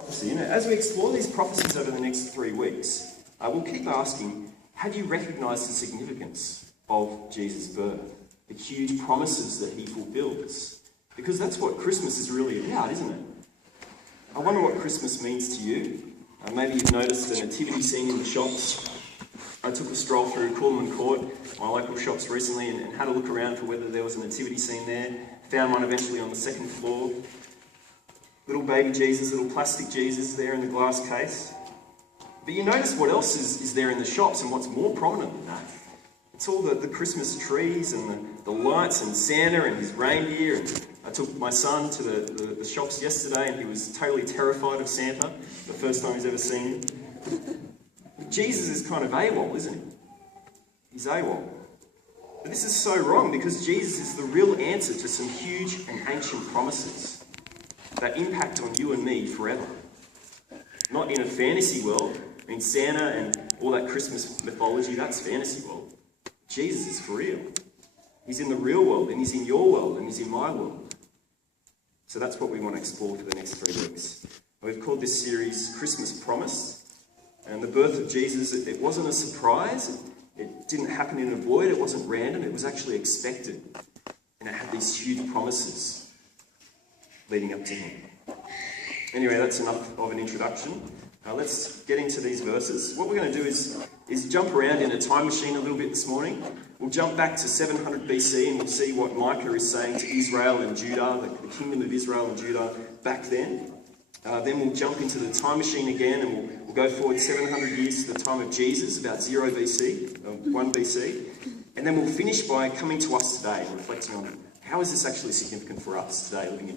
prophecy. As we explore these prophecies over the next 3 weeks, we'll keep asking, have you recognised the significance of Jesus' birth? The huge promises that he fulfills? Because that's what Christmas is really about, isn't it? I wonder what Christmas means to you. Maybe you've noticed the nativity scene in the shops. I took a stroll through Coolman Court, my local shops recently, and had a look around for whether there was a nativity scene there. Found one eventually on the second floor. Little baby Jesus, little plastic Jesus there in the glass case. But you notice what else is there in the shops and what's more prominent than that. It's all the Christmas trees and the lights and Santa and his reindeer. And I took my son to the shops yesterday and he was totally terrified of Santa, the first time he's ever seen him. Jesus is kind of AWOL, isn't he? He's AWOL. But this is so wrong because Jesus is the real answer to some huge and ancient promises that impact on you and me forever. Not in a fantasy world. I mean, Santa and all that Christmas mythology, that's fantasy world. Jesus is for real. He's in the real world, and he's in your world, and he's in my world. So that's what we want to explore for the next 3 weeks. We've called this series Christmas Promise. And the birth of Jesus, it wasn't a surprise. It didn't happen in a void. It wasn't random. It was actually expected. And it had these huge promises leading up to him. Anyway, that's enough of an introduction. Let's get into these verses. What we're going to do is jump around in a time machine a little bit this morning. We'll jump back to 700 BC and we'll see what Micah is saying to Israel and Judah, the kingdom of Israel and Judah back then. Then we'll jump into the time machine again and we'll go forward 700 years to the time of Jesus, about 0 BC, 1 BC. And then we'll finish by coming to us today and reflecting on how is this actually significant for us today living in